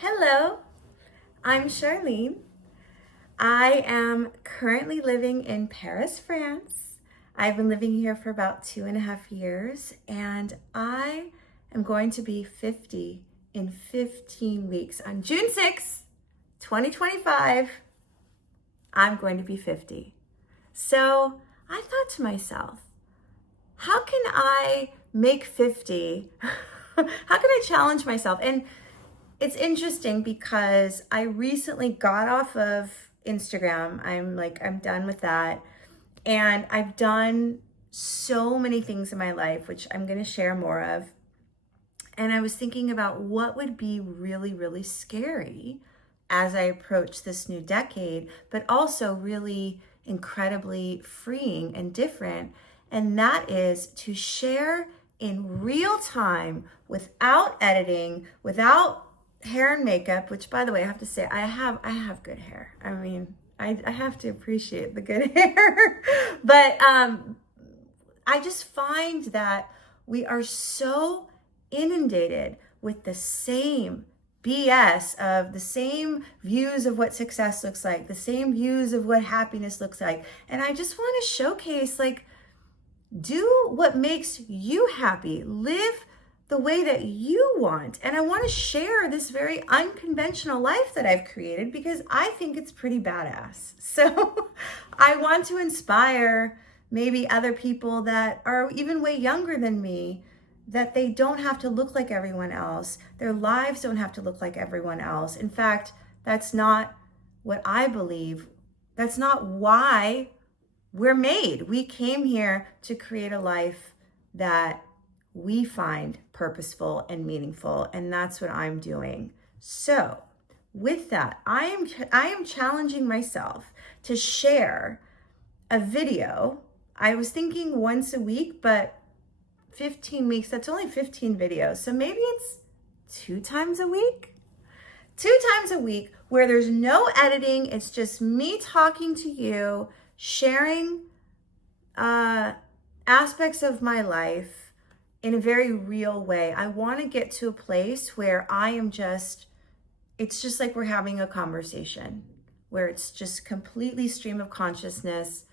Hello, I'm Charlene. I am currently living in Paris, France. I've been living here for about 2.5 years, and I am going to be 50 in 15 weeks. On June 6th, 2025, I'm going to be 50. So I thought to myself, how can I make 50? How can I challenge myself? And it's interesting because I recently got off of Instagram. I'm done with that. And I've done so many things in my life, which I'm going to share more of. And I was thinking about what would be really, really scary as I approach this new decade, but also really incredibly freeing and different. And that is to share in real time without editing, without hair and makeup, which by the way, I have to say, I have good hair. I mean, I have to appreciate the good hair. But I just find that we are so inundated with the same BS of the same views of what success looks like, the same views of what happiness looks like. And I just want to showcase, do what makes you happy. Live the way that you want. And I want to share this very unconventional life that I've created because I think it's pretty badass. So I want to inspire maybe other people that are even way younger than me, that they don't have to look like everyone else. Their lives don't have to look like everyone else. In fact, that's not what I believe. That's not why we're made. We came here to create a life that we find purposeful and meaningful, and that's what I'm doing. So with that, I am challenging myself to share a video. I was thinking once a week, but 15 weeks, that's only 15 videos. So maybe it's 2 times a week? 2 times a week where there's no editing. It's just me talking to you, sharing aspects of my life in a very real way. I want to get to a place where it's just like we're having a conversation, where it's just completely stream of consciousness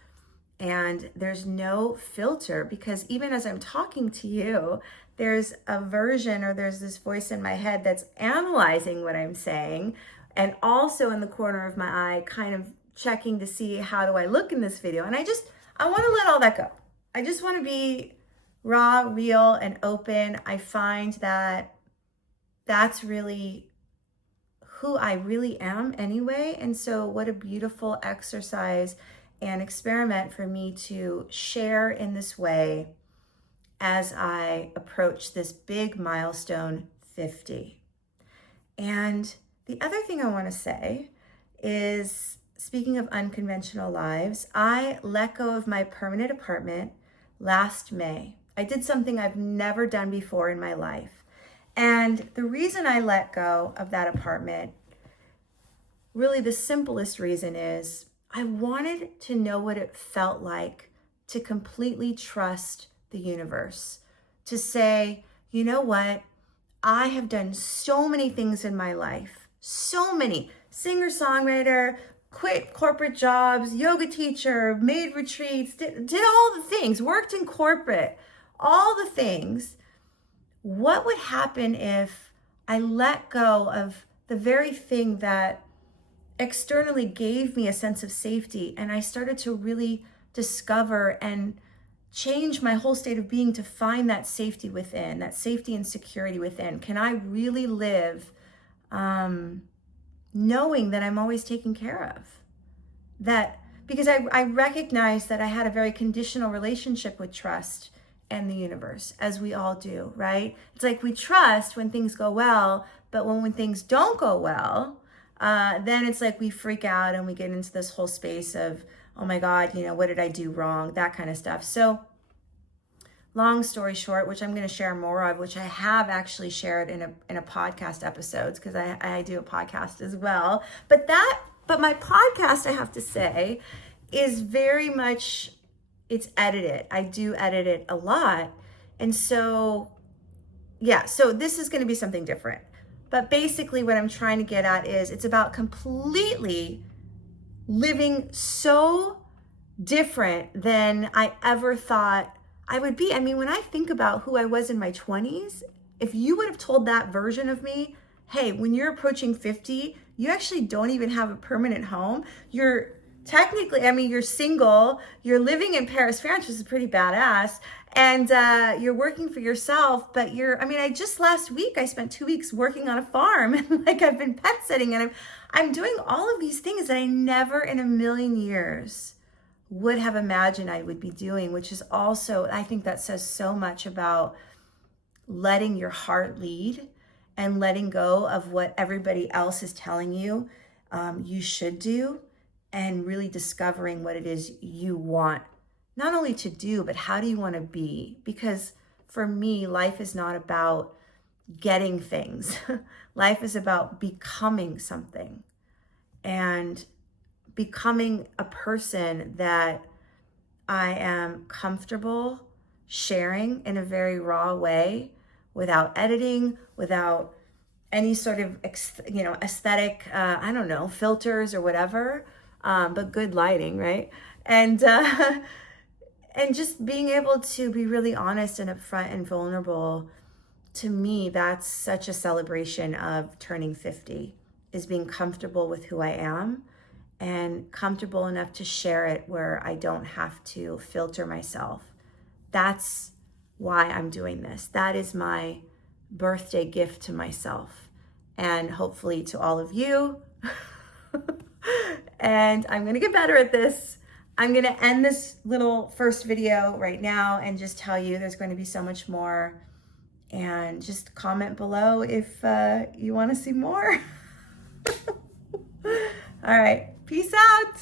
and there's no filter, because even as I'm talking to you, there's a version, or there's this voice in my head that's analyzing what I'm saying, and also in the corner of my eye kind of checking to see how do I look in this video. And I want to let all that go. I just want to be raw, real, and open. I find that that's really who I really am anyway. And so what a beautiful exercise and experiment for me to share in this way as I approach this big milestone, 50. And the other thing I want to say is, speaking of unconventional lives, I let go of my permanent apartment last May. I did something I've never done before in my life. And the reason I let go of that apartment, really the simplest reason, is I wanted to know what it felt like to completely trust the universe. To say, you know what? I have done so many things in my life. So many. Singer-songwriter, quit corporate jobs, yoga teacher, made retreats, did all the things, worked in corporate, all the things. What would happen if I let go of the very thing that externally gave me a sense of safety, and I started to really discover and change my whole state of being to find that safety within, that safety and security within? Can I really live knowing that I'm always taken care of? That, because I recognized that I had a very conditional relationship with trust and the universe, as we all do, right? It's like we trust when things go well, but when things don't go well, then it's like we freak out and we get into this whole space of, oh my God, what did I do wrong? That kind of stuff. So long story short, which I'm going to share more of, which I have actually shared in a podcast episodes, because I do a podcast as well. But my podcast, I have to say, is very much, it's edited. I do edit it a lot. And so, yeah, so this is going to be something different. But basically what I'm trying to get at is it's about completely living so different than I ever thought I would be. I mean, when I think about who I was in my 20s, if you would have told that version of me, hey, when you're approaching 50, you actually don't even have a permanent home. You're technically, I mean, you're single, you're living in Paris, France, which is pretty badass, and you're working for yourself, but I just last week, I spent 2 weeks working on a farm, and like I've been pet sitting, and I'm doing all of these things that I never in a million years would have imagined I would be doing, which is also, I think that says so much about letting your heart lead and letting go of what everybody else is telling you you should do, and really discovering what it is you want, not only to do, but how do you want to be? Because for me, life is not about getting things. Life is about becoming something and becoming a person that I am comfortable sharing in a very raw way, without editing, without any sort of aesthetic, filters or whatever, but good lighting, right? And and just being able to be really honest and upfront and vulnerable. To me, that's such a celebration of turning 50, is being comfortable with who I am and comfortable enough to share it where I don't have to filter myself. That's why I'm doing this. That is my birthday gift to myself, and hopefully to all of you. And I'm gonna get better at this. I'm gonna end this little first video right now and just tell you there's going to be so much more. And just comment below if you want to see more. All right, peace out.